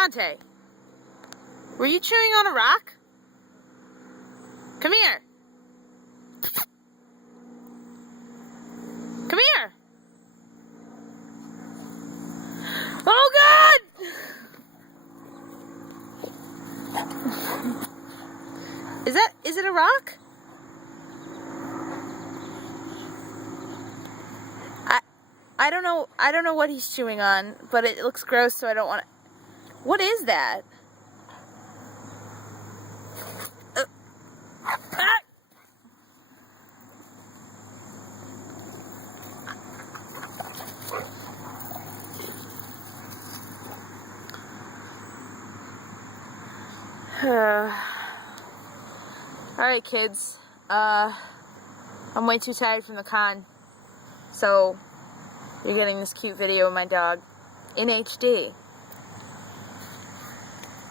Dante, were you chewing on a rock? Come here. Come here. Oh God! Is it a rock? I don't know what he's chewing on, but it looks gross, so I don't want to. What is that? Alright kids, I'm way too tired from the con, so you're getting this cute video of my dog in HD.